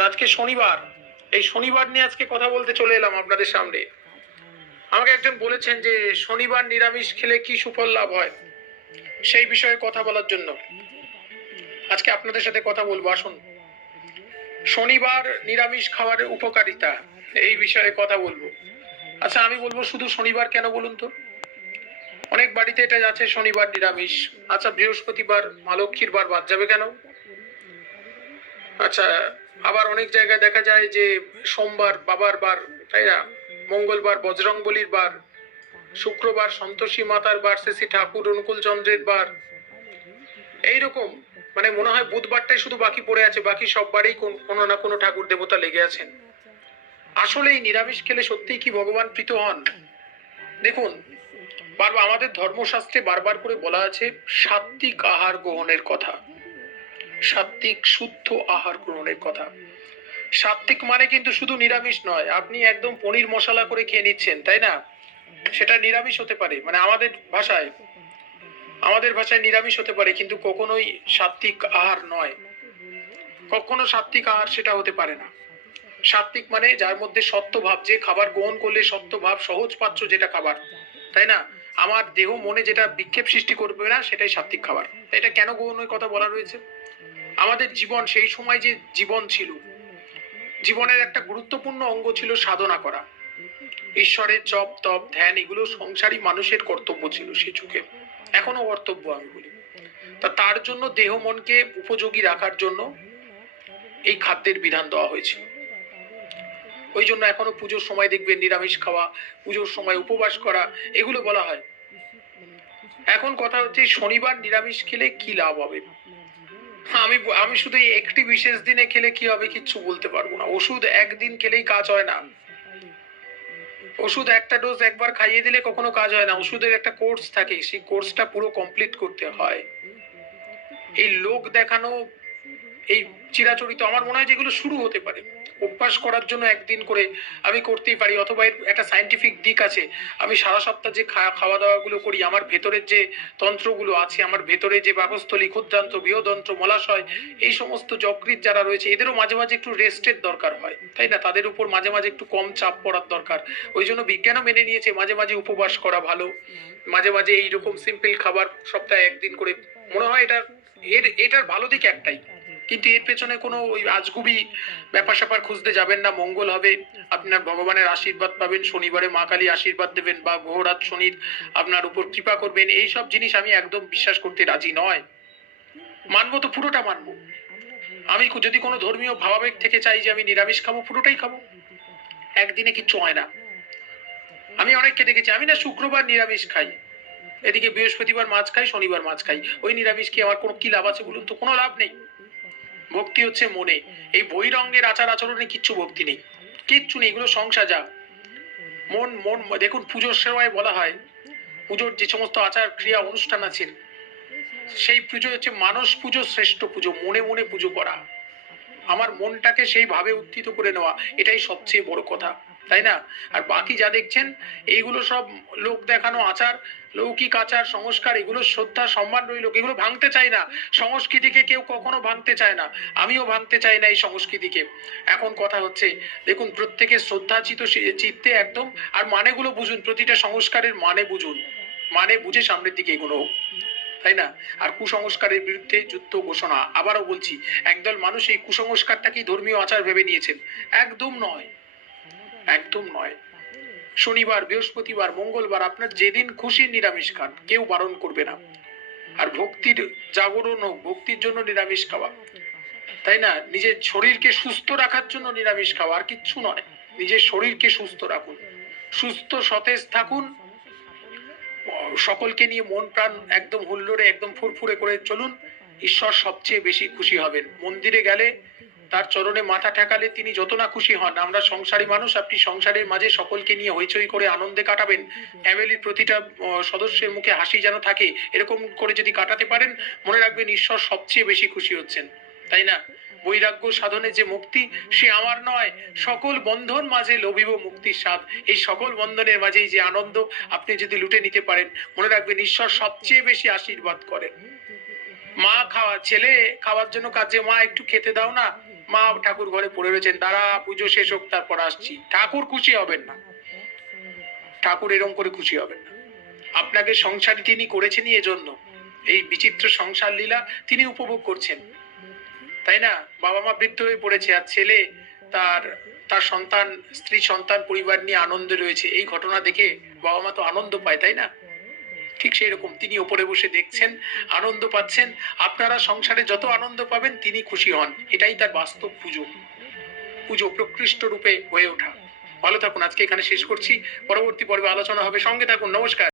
আজকে শনিবার। এই শনিবার নিয়ে আজকে কথা বলতে চলে এলাম আপনাদের সামনে। আমাকে একজন বলেছেন যে, শনিবার নিরামিষ খেলে কি সুফল লাভ হয়? সেই বিষয়ে কথা বলার জন্য। আজকে আপনাদের সাথে কথা বলব, আসুন। শনিবার নিরামিষ খাবারের উপকারিতা, এই বিষয়ে কথা বলব। আচ্ছা আমি বলব শুধু শনিবার কেন বলুন তো? অনেক বাড়িতে এটা যাচ্ছে শনিবার নিরামিষ। আচ্ছা বৃহস্পতিবার মা লক্ষ্মীর বার বাদ যাবে কেন? আচ্ছা আবার অনেক জায়গায় দেখা যায় যে সোমবার, বাবার বার, তাই না? মঙ্গলবার বজরংবলির বার, শুক্রবার সন্তোষী মাতার বার, শ্রী ঠাকুর অনুকূল চন্দ্রের বার। এইরকম মানে মনে হয় বুধবারটাই শুধু বাকি পড়ে আছে, বাকি সব বারেই কোন- কোনো না কোনো ঠাকুর দেবতা লেগে আছেন। আসলে এই নিরামিষ খেলে সত্যিই কি ভগবান প্রীত হন? দেখুন, বারবার আমাদের ধর্মশাস্ত্রে বারবার করে বলা আছে, সাত্বিক আহার গ্রহণের কথা। সাত্বিক শুদ্ধ আহার গ্রহণের কথা। সাত্বিক মানে কিন্তু শুধু নিরামিষ নয়, আপনি একদম পনির মশলা করে খেয়ে নিচ্ছেন, তাই না? সেটা নিরামিষ হতে পারে মানে আমাদের ভাষায় আমাদের ভাষায় নিরামিষ হতে পারে, কিন্তু কখনোই সাত্বিক আহার নয়। কখনো সাত্বিক আহার সেটা হতে পারে না। সাত্বিক মানে যার মধ্যে সত্য ভাব, যে খাবার গ্রহণ করলে সত্য ভাব সহজ পাচ্ছ যেটা খাবার, তাই না? আমার দেহ মনে যেটা বিক্ষেপ সৃষ্টি করবে না, সেটাই সাত্বিক খাবার। এটা কেন গ্রহণের কথা বলা রয়েছে? আমাদের জীবন, সেই সময় যে জীবন ছিল, জীবনের একটা গুরুত্বপূর্ণ অঙ্গ ছিল সাধনা করা। ঈশ্বরের জপ, তপ, ধ্যান, এগুলো সংসারী মানুষের কর্তব্য ছিল সে যুগে। এখনও কর্তব্য আমি বলি। তা তার জন্য দেহ মনকে উপযোগী রাখার জন্য এই খাদ্যের বিধান দেওয়া হয়েছিল ওই জন্য এখনও পুজোর সময় দেখবেন, নিরামিষ খাওয়া, পুজোর সময় উপবাস করা, এগুলো বলা হয়। এখন কথা হচ্ছে শনিবার নিরামিষ খেলে কি লাভ হবে? আমি আমি শুধু একটি বিশেষ দিনে খেলে কি হবে কিচ্ছু বলতে পারব না। ওষুধ একদিন খেলেই কাজ হয় না। ওষুধ একটা ডোজ একবার খাইয়ে দিলে কখনো কাজ হয় না। ওষুধের একটা কোর্স থাকে, সেই কোর্সটা পুরো কমপ্লিট করতে হয়। এই লোক দেখানো এই চিরাচরিত, আমার মনে হয় যেগুলো শুরু হতে পারে। অভ্যাস করার জন্য একদিন করে আমি করতেই পারি, অথবা এর একটা সাইন্টিফিক দিক আছে। আমি সারা সপ্তাহ যে খাওয়া দাওয়াগুলো করি, আমার ভেতরের যে তন্ত্রগুলো আছে, আমার ভেতরে যে বাকস্থলী, ক্ষুদ্রান্ত বৃহদন্ত্র মলাশয়, এই সমস্ত যকৃত যারা রয়েছে, এদেরও মাঝে মাঝে একটু রেস্টের দরকার হয়, তাই না? তাদের উপর মাঝে মাঝে একটু কম চাপ পড়ার দরকার। ওই জন্য বিজ্ঞানও মেনে নিয়েছে, মাঝে মাঝে উপবাস করা ভালো। মাঝে মাঝে এইরকম সিম্পল খাবার সপ্তাহে একদিন করে, মনে হয় এটা, এর, এটার ভালো দিক একটাই। কিন্তু এর পেছনে কোনো ওই আজগুবি ব্যাপার স্যাপার খুঁজতে যাবেন না, মঙ্গল হবে। আপনার ভগবানের আশীর্বাদ পাবেন, শনিবারে মা কালী আশীর্বাদ দেবেন বা ভোরাত শনির আপনার উপর কৃপা করবেন। এই সব জিনিস আমি একদম বিশ্বাস করতে রাজি নয়। মানবো তো পুরোটা মানবো। আমি যদি কোনো ধর্মীয় ভাবাবেগ থেকে চাই যে আমি নিরামিষ খাব, পুরোটাই খাব। একদিনে কিচ্ছু হয় না। আমি অনেককে দেখেছি, আমি না শুক্রবার নিরামিষ খাই। এদিকে বৃহস্পতিবার মাছ খাই, শনিবার মাছ খাই। ওই নিরামিষ কি আমার কোনো কি লাভ আছে বলুন তো? কোনো লাভ নেই। ভক্তি হচ্ছে মনে। এই বহিরঙ্গের আচার আচরণে কিচ্ছু ভক্তি নেই। কিচ্ছু নেই, এগুলো সংসাজা মন মন, দেখুন পুজোর সময় বলা হয়, পুজোর যে সমস্ত আচার, ক্রিয়া, অনুষ্ঠান আছে, সেই পুজো হচ্ছে মানস পুজো, শ্রেষ্ঠ পুজো, মনে মনে পুজো করা। আমার মনটাকে সেইভাবে উত্থিত করে নেওয়া, এটাই সবচেয়ে বড় কথা। তাই না? আর বাকি যা দেখছেন, এইগুলো সব লোক দেখানো আচার, লৌকিক আচার, সংস্কার, এগুলো শ্রদ্ধা, সম্মান রইল। এগুলো ভাঙতে চায় না। সংস্কৃতিকে কেউ কখনো ভাঙতে চায় না। আমিও ভাঙতে চাই না এই সংস্কৃতিকে। এখন কথা হচ্ছে, দেখুন, প্রত্যেকে শ্রদ্ধাচিত চিত্তে একদম, আর মানেগুলো বুঝুন, প্রতিটা সংস্কারের মানে বুঝুন। মানে বুঝে সামনের দিকে এগুলো তাই না? আর কুসংস্কারের বিরুদ্ধে যুদ্ধ ঘোষণা। আবারও বলছি, একদল মানুষ এই কুসংস্কারটাকেই ধর্মীয় আচার ভেবে নিয়েছেন। একদম নয়। একদম নয়। শনিবার, বৃহস্পতিবার, মঙ্গলবার আপনার যেদিন খুশি নিরামিষ খান, কেউ বারণ করবে না। আর ভক্তির জাগরণ হোক, ভক্তির জন্য নিরামিষ খাওয়া। তাই না? নিজের শরীরকে সুস্থ রাখার জন্য নিরামিষ খাওয়া, আর কিচ্ছু নয়। নিজের শরীরকে সুস্থ রাখুন। সুস্থ সতেজ থাকুন। সকলকে নিয়ে মন প্রাণ একদম হুল্লোড়ে, একদম ফুরফুরে করে চলুন। ঈশ্বর সবচেয়ে বেশি খুশি হবেন। মন্দিরে গেলে তার চরণে মাথা ঠেকালে তিনি যত না খুশি হন। আমরা সংসারী মানুষ, আপনি সংসারের মাঝে সকলকে নিয়ে হইচই করে আনন্দে কাটাবেন। ফ্যামিলির প্রতিটা সদস্যের মুখে হাসি যেন থাকে, এরকম করে যদি কাটাতে পারেন, মনে রাখবেন ঈশ্বর সবচেয়ে বেশি খুশি হচ্ছেন। তাই না? বৈরাগ্য সাধনে যে মুক্তি, সে আমার নয়। সকল বন্ধন মাঝে লোভিব মুক্তির স্বাদ। এই সকল বন্ধনের মাঝেই যে আনন্দ, আপনি যদি লুটে নিতে পারেন, মনে রাখবেন ঈশ্বর সবচেয়ে বেশি আশীর্বাদ করেন। মা খাওয়া, ছেলে খাওয়ার জন্য কাজে, মা, একটু খেতে দাও না। মা ঠাকুর ঘরে পড়ে রয়েছেন, দাঁড়া, পুজো শেষ হোক, তারপর আসছি। ঠাকুর খুশি হবেন না। ঠাকুর এরম করে খুশি হবেন না। আপনাকে সংসারী তিনি করেছেনই এজন্য। এই বিচিত্র সংসার লীলা তিনি উপভোগ করছেন। তাই না? বাবা মা বৃদ্ধ হয়ে পড়েছে, আর ছেলে তার তার সন্তান, স্ত্রী, সন্তান, পরিবার নিয়ে আনন্দে রয়েছে। এই ঘটনা দেখে বাবা মা তো আনন্দ পায়, তাই না? ঠিক সেই রকম তিনি ওপরে বসে দেখছেন, আনন্দ পাচ্ছেন। আপনারা সংসারে যত আনন্দ পাবেন, তিনি খুশি হন। এটাই তার বাস্তব পুজো। পুজো প্রকৃষ্ট রূপে হয়ে ওঠা। ভালো থাকুন। আজকে এখানে শেষ করছি। পরবর্তী পর্বে আলোচনা হবে। সঙ্গে থাকুন। নমস্কার।